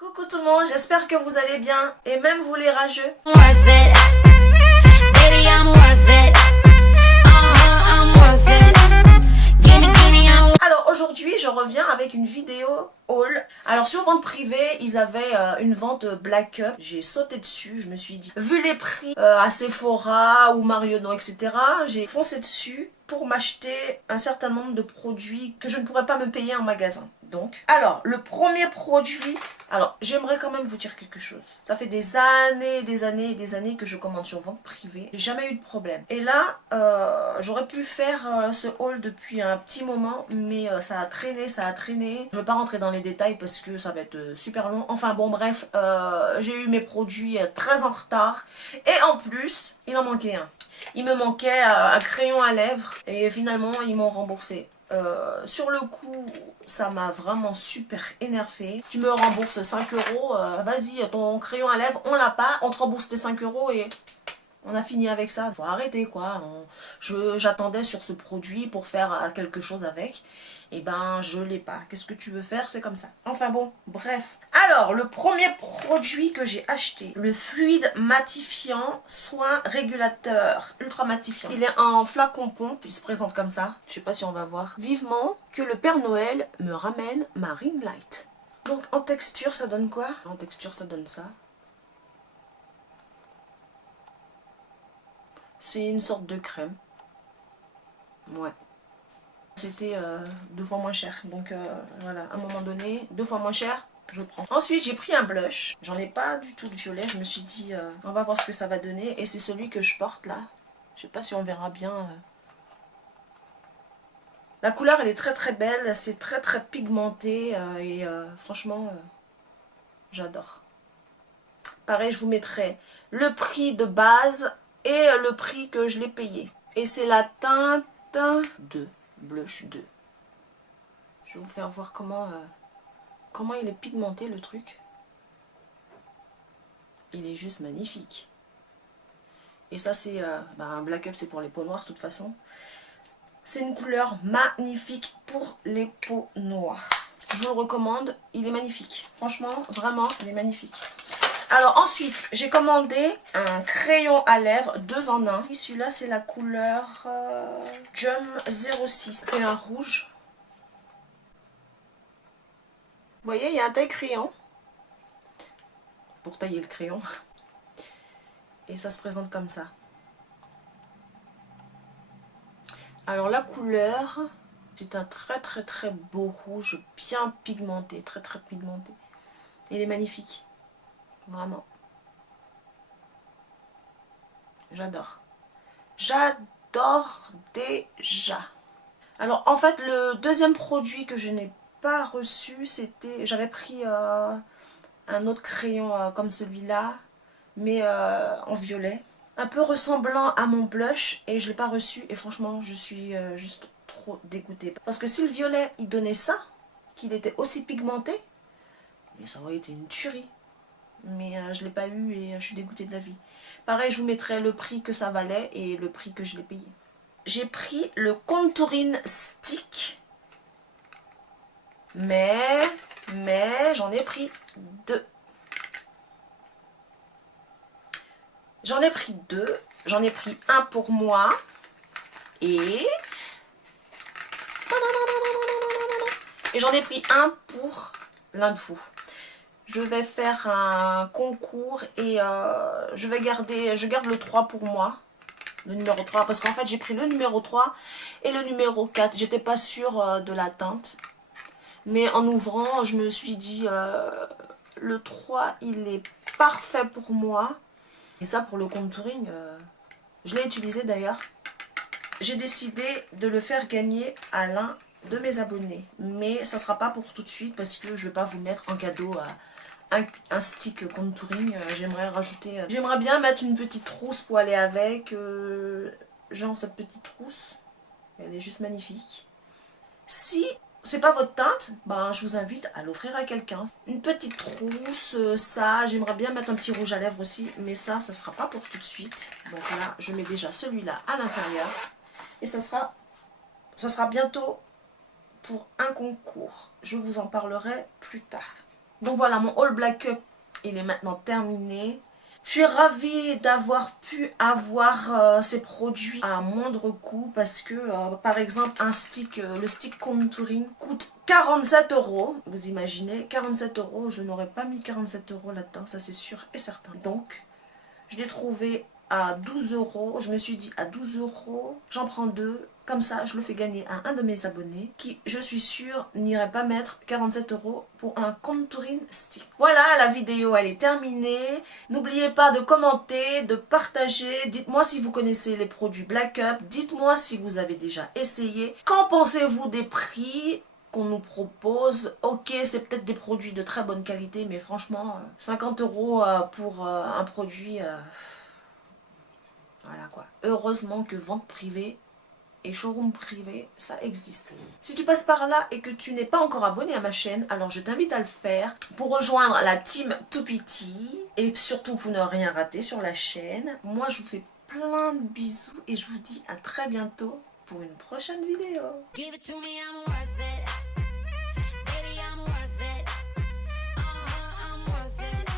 Coucou tout le monde, j'espère que vous allez bien et même vous les rageux. Alors aujourd'hui je reviens avec une vidéo haul. Alors sur vente privée ils avaient une vente Black Up. J'ai sauté dessus, je me suis dit vu les prix à Sephora ou Marionneau etc. J'ai foncé dessus pour m'acheter un certain nombre de produits que je ne pourrais pas me payer en magasin. Donc, alors, le premier produit... Alors, j'aimerais quand même vous dire quelque chose. Ça fait des années et des années que je commande sur vente privée. J'ai jamais eu de problème. Et là, j'aurais pu faire ce haul depuis un petit moment, mais ça a traîné, ça a traîné. Je ne vais pas rentrer dans les détails parce que ça va être super long. Enfin bon, bref, j'ai eu mes produits très en retard. Et en plus, il en manquait un. Il me manquait un crayon à lèvres et finalement, ils m'ont remboursé. Sur le coup, ça m'a vraiment super énervé. Tu me rembourses 5 euros, vas-y, ton crayon à lèvres, on l'a pas, on te rembourse tes 5 euros et on a fini avec ça. Faut arrêter quoi. J'attendais sur ce produit pour faire quelque chose avec. Et ben, je l'ai pas. Qu'est-ce que tu veux faire? C'est comme ça. Enfin bon, bref. Alors, le premier produit que j'ai acheté, le fluide matifiant soin régulateur ultra matifiant. Il est en flacon pompe, il se présente comme ça. Je sais pas si on va voir. Vivement que le Père Noël me ramène ma ring light. Donc, en texture, ça donne quoi? En texture, ça donne ça. C'est une sorte de crème. Ouais. C'était 2 fois moins cher. Donc voilà, à un moment donné, 2 fois moins cher, je prends. Ensuite, j'ai pris un blush. J'en ai pas du tout de violet. Je me suis dit, on va voir ce que ça va donner. Et c'est celui que je porte là. Je sais pas si on verra bien. La couleur, elle est très très belle. C'est très très pigmenté. Et franchement, j'adore. Pareil, je vous mettrai le prix de base et le prix que je l'ai payé. Et c'est la teinte 2. Blush 2. Je vais vous faire voir comment il est pigmenté le truc. Il est juste magnifique. Et ça c'est un Black Up, c'est pour les peaux noires de toute façon. C'est une couleur magnifique pour les peaux noires. Je vous le recommande, il est magnifique. Franchement, vraiment, il est magnifique. Alors ensuite, j'ai commandé un crayon à lèvres 2 en 1. Celui-là, c'est la couleur Jum 06. C'est un rouge. Vous voyez, il y a un taille-crayon pour tailler le crayon. Et ça se présente comme ça. Alors la couleur, c'est un très très très beau rouge, bien pigmenté, très très pigmenté. Il est magnifique. Vraiment. J'adore. J'adore déjà. Alors en fait le deuxième produit que je n'ai pas reçu, c'était... J'avais pris un autre crayon comme celui-là, mais en violet. Un peu ressemblant à mon blush et je ne l'ai pas reçu et franchement je suis juste trop dégoûtée. Parce que si le violet il donnait ça, qu'il était aussi pigmenté, ça aurait été une tuerie. Mais je ne l'ai pas eu et je suis dégoûtée de la vie. Pareil, je vous mettrai le prix que ça valait et le prix que je l'ai payé. J'ai pris le Contouring Stick. Mais j'en ai pris 2. J'en ai pris 2. J'en ai pris un pour moi. Et j'en ai pris un pour l'un de vous. Je vais faire un concours et je garde le 3 pour moi. Le numéro 3. Parce qu'en fait, j'ai pris le numéro 3 et le numéro 4. J'étais pas sûre de la teinte. Mais en ouvrant, je me suis dit, le 3, il est parfait pour moi. Et ça, pour le contouring, je l'ai utilisé d'ailleurs. J'ai décidé de le faire gagner à l'un de mes abonnés. Mais ça ne sera pas pour tout de suite parce que je ne vais pas vous mettre en cadeau un stick contouring. J'aimerais bien mettre une petite trousse pour aller avec. Genre cette petite trousse. Elle est juste magnifique. Si c'est pas votre teinte, ben, je vous invite à l'offrir à quelqu'un. Une petite trousse, ça, j'aimerais bien mettre un petit rouge à lèvres aussi, mais ça sera pas pour tout de suite. Donc là, je mets déjà celui-là à l'intérieur. Et ça sera bientôt pour un concours. Je vous en parlerai plus tard. Donc voilà, mon haul Black Up, il est maintenant terminé. Je suis ravie d'avoir pu avoir ces produits à moindre coût parce que, par exemple, un stick, le stick contouring coûte 47 €. Vous imaginez, 47 €, je n'aurais pas mis 47 € là-dedans, ça c'est sûr et certain. Donc, je l'ai trouvé à 12 €. Je me suis dit, à 12 €, j'en prends deux. Comme ça, je le fais gagner à un de mes abonnés qui, je suis sûre, n'irait pas mettre 47 € pour un contouring stick. Voilà, la vidéo, elle est terminée. N'oubliez pas de commenter, de partager. Dites-moi si vous connaissez les produits Black Up. Dites-moi si vous avez déjà essayé. Qu'en pensez-vous des prix qu'on nous propose? Ok, c'est peut-être des produits de très bonne qualité, mais franchement, 50 € pour un produit... voilà quoi. Heureusement que vente privée et showroom privé, ça existe. Si tu passes par là et que tu n'es pas encore abonné à ma chaîne, alors je t'invite à le faire pour rejoindre la team Toupity et surtout pour ne rien rater sur la chaîne. Moi, je vous fais plein de bisous et je vous dis à très bientôt pour une prochaine vidéo.